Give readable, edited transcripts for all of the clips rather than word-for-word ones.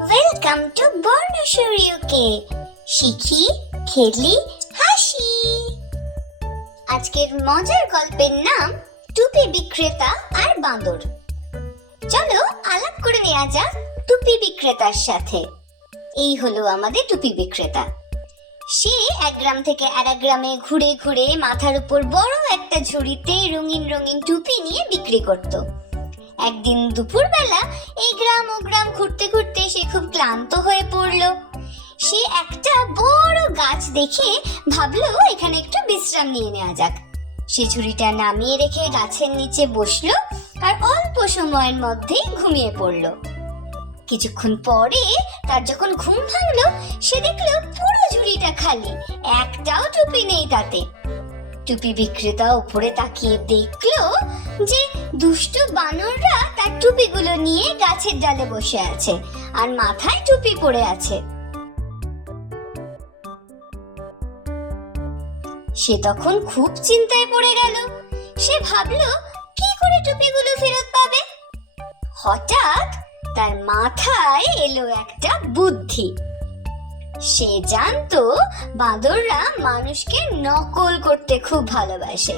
Welcome to বর্ণসূর্যকে শিখি, খেলি, হাসি। আজকের মজার গল্পের নাম টুপি বিক্রেতা আর বাঁদর। চলো আলাপ করে নেওয়া যাক টুপি বিক্রেতার সাথে। এই হলো আমাদের টুপি বিক্রেতা। সে এক গ্রাম থেকে আরেক গ্রামে ঘুরে ঘুরে মাথার উপর বড় একটা ঝুড়িতে রঙিন রঙিন টুপি নিয়ে বিক্রি করত। একদিন দুপুরবেলা এই গ্রাম ও গ্রাম ঘুরতে ঘুরতে সে খুব ক্লান্ত হয়ে পড়ল। সে একটা বড় গাছ দেখে ভাবলো এখানে একটু বিশ্রাম নিয়ে নেওয়া যাক। সে ঝুড়িটা নামিয়ে রেখে গাছের নিচে বসলো আর অল্প সময়ের মধ্যেই ঘুমিয়ে পড়লো। কিছুক্ষণ পরে তার যখন ঘুম ভাঙলো, সে দেখলো পুরো ঝুড়িটা খালি, একটাও টুপি নেই তাতে। টুপি বিক্রেতা উপরে তাকিয়ে দেখলো যে দুষ্টু বানররা তার টুপিগুলো নিয়ে গাছের ডালে বসে আছে আর মাথায় টুপি পরে আছে। সে তখন খুব চিন্তায় পড়ে গেল। সে ভাবলো কি করে টুপিগুলো ফেরত পাবে। হঠাৎ তার মাথায় এলো একটা বুদ্ধি। সে জানতো বাঁদররা মানুষকে নকল করতে খুব ভালোবাসে।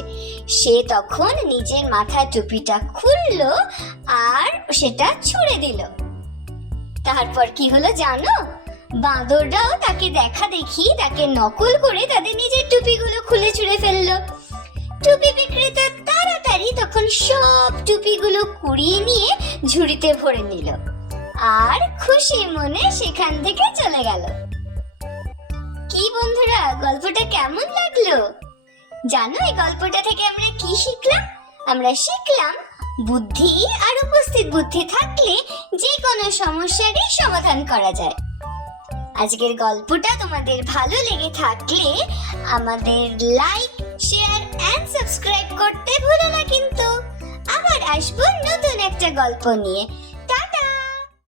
সে তখন নিজের মাথায় টুপিটা খুললো আর সেটা ছুঁড়ে দিল। তারপর কি হলো জানো? বাঁদররাও তাকে দেখা দেখি তাকে নকল করে তাদের নিজের টুপিগুলো খুলে ছুঁড়ে ফেললো। টুপি বিক্রেতা তাড়াতাড়ি তখন সব টুপিগুলো কুড়িয়ে নিয়ে ঝুড়িতে ভরে নিল আর খুশি মনে সেখান থেকে চলে গেল। কি বন্ধুরা, গল্পটা কেমন লাগলো? জানো এই গল্পটা থেকে আমরা কি শিখলাম? আমরা শিখলাম বুদ্ধি আর উপস্থিত বুদ্ধি থাকলে যে কোনো সমস্যারই সমাধান করা যায়। আজকের গল্পটা তোমাদের ভালো লেগে থাকলে আমাদের লাইক, শেয়ার এন্ড সাবস্ক্রাইব করতে ভুলো না কিন্তু। আবার আসবো নতুন একটা গল্প নিয়ে।